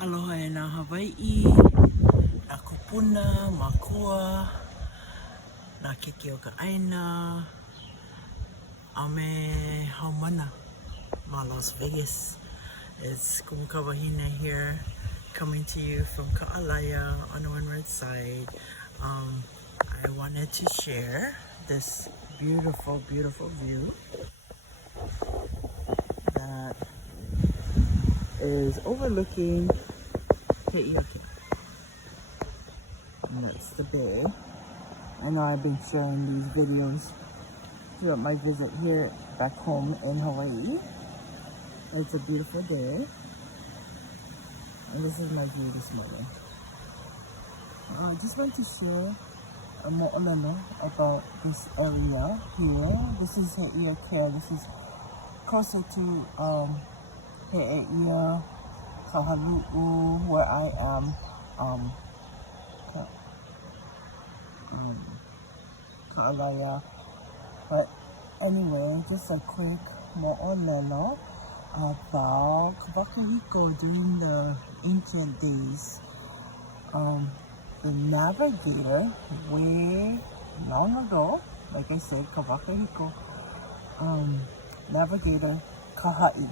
Aloha e nā Hawaii, nā kupuna, makua, nā keke o ka aina, a me haumana ma Las Vegas. It's Kumkawahine here, coming to you from Ka'alaya on the windward side. I wanted to share this beautiful, beautiful view that is overlooking Heiake. And that's the bay. I know I've been sharing these videos throughout my visit here back home in Hawaii. It's a beautiful day. And this is my view this morning. I just want to share a more about this area here. This is Heiake. This is closer to He'eia, Kahalu'u, where I am. Ka'alaya. But anyway, just a quick mo'olelo about Kawakahiko during the ancient days. The navigator, way long ago, like I said, Kawakahiko, navigator Kaha'i.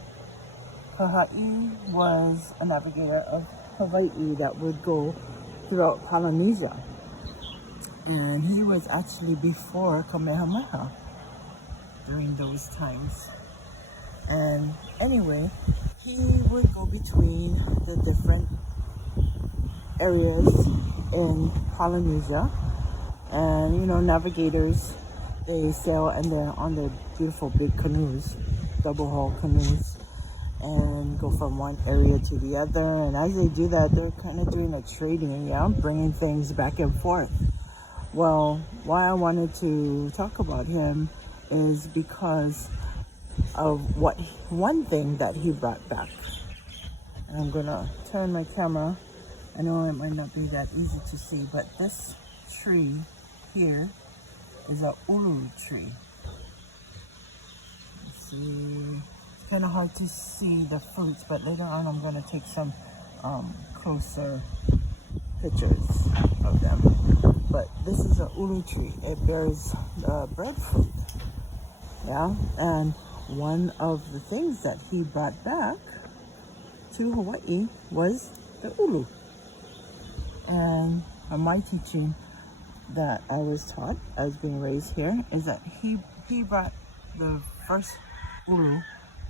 Kaha'i was a navigator of Hawaii that would go throughout Polynesia. And he was actually before Kamehameha during those times. And anyway, he would go between the different areas in Polynesia. And you know, navigators, they sail and they're on their beautiful big canoes, double hull canoes, and go from one area to the other. And as they do that, they're kind of doing a trading, bringing things back and forth. Well, why I wanted to talk about him is because of one thing that he brought back. And I'm gonna turn my camera. I know it might not be that easy to see, but this tree here is a ulu tree. Let's see, it's kind of hard to see the fruits, but later on I'm gonna take some closer pictures of them. But this is a ulu tree. It bears breadfruit. Yeah, and one of the things that he brought back to Hawaii was the ulu. And my teaching that I was taught as being raised here is that he brought the first ulu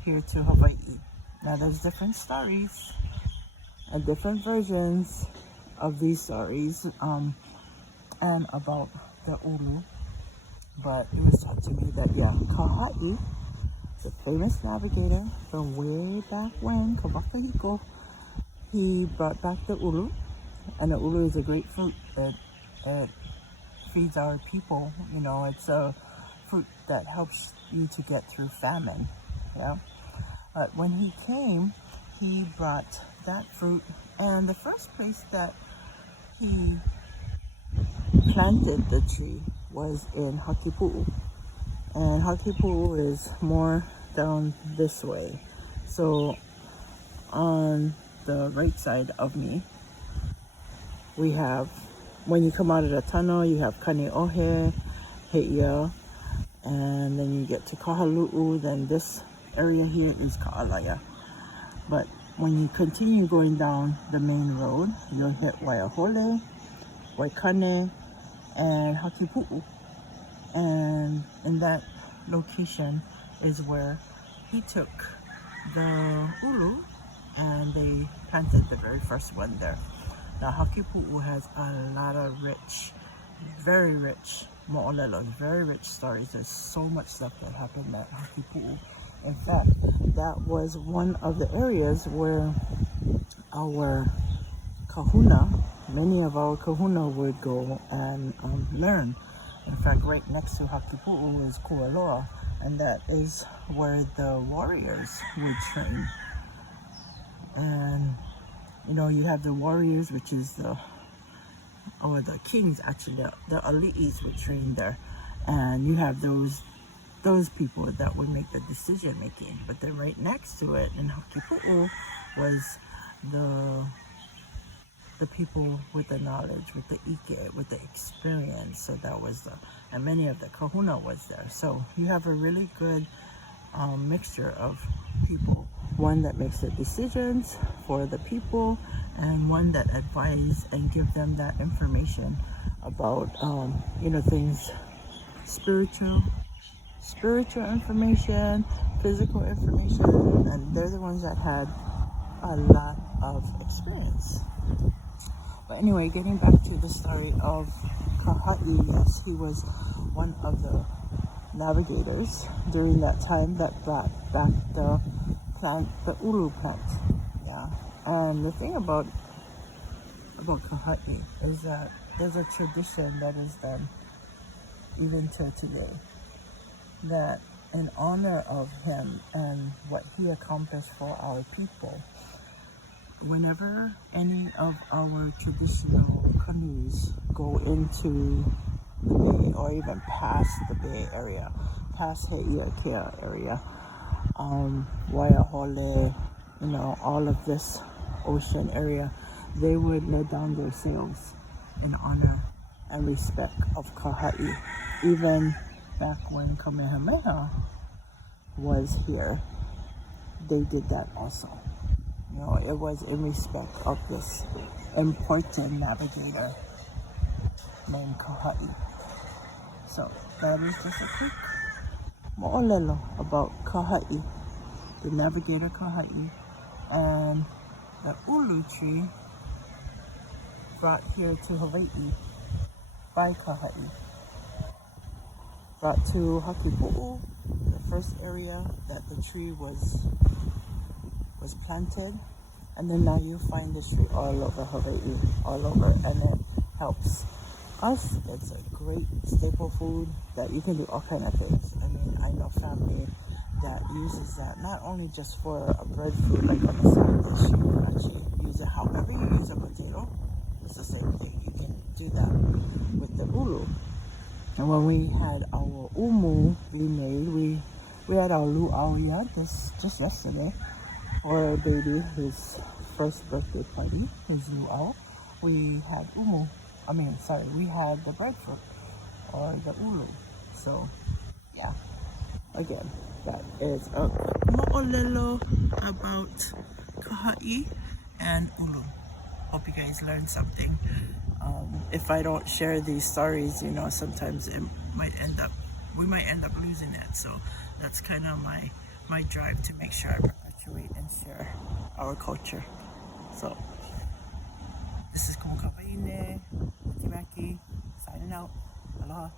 here to Hawaii. Now there's different stories and different versions of these stories and about the ulu, but it was taught to me that Kaha'i, the famous navigator from way back when, Kawakahiko, he brought back the ulu. And the ulu is a great fruit that feeds our people. You know, it's a fruit that helps you to get through famine. Yeah. But when he came, he brought that fruit. And the first place that he planted the tree was in Hakipu'u. And Hakipu'u is more down this way. So on the right side of me, we have, when you come out of the tunnel, you have Kane'ohe, He'eia, and then you get to Kahalu'u, then this area here is Ka'alaya. But when you continue going down the main road, you'll hit Waiahole, Waikane, and Hakipu'u. And in that location is where he took the ulu and they planted the very first one there. Now, Hakipu'u has a lot of very rich mo'olelo, very rich stories. There's so much stuff that happened at Hakipu'u. In fact, that was one of the areas where our kahuna, many of our kahuna would go and learn. In fact, right next to Hakipu'u is Kualoa, and that is where the warriors would train. And you know, you have the warriors, which is the kings, actually, the elites would train there. And you have those people that would make the decision making. But then right next to it in Hakipu'u was the the people with the knowledge, with the ike, with the experience. So that was and many of the kahuna was there. So you have a really good mixture of people. One that makes the decisions for the people, and one that advise and give them that information about, things, spiritual information, physical information, and they're the ones that had a lot of experience. But anyway, getting back to the story of Kaha'i, yes, he was one of the navigators during that time that brought back the plant, the ulu plant. Yeah, and the thing about Kaha'i is that there's a tradition that is done even till today, that in honor of him and what he accomplished for our people, whenever any of our traditional canoes go into the bay or even past the bay area, past Heiakea area, Waiahole, all of this ocean area, they would let down their sails in honor and respect of Kaha'i. Even back when Kamehameha was here, they did that also. It was in respect of this important navigator named Kaha'i. So that is just a quick mo'olelo about Kaha'i, the navigator Kaha'i, and the ulu tree brought here to Hawaii by Kaha'i. Brought to Hakipu'u, the first area that the tree was planted, and then now you find this tree all over Hawaii, all over, and it helps us. It's a great staple food that you can do all kind of things. I mean, I know family that uses that not only just for a breadfruit, like on the side dish. You can actually use it however you use a potato. It's the same thing. You can do that with the ulu. And when we had our umu being made, we had our luau. We had this just yesterday for our baby, his first birthday party, his luau. We had we had the breadfruit or the ulu. So yeah, again, that is a mo'olelo about Kaha'i and ulu. Hope you guys learned something. If I don't share these stories, sometimes we might end up losing it. So that's kind of my drive to make sure I perpetuate and share our culture. So this is Kumakawaine, Timaki, signing out. Aloha.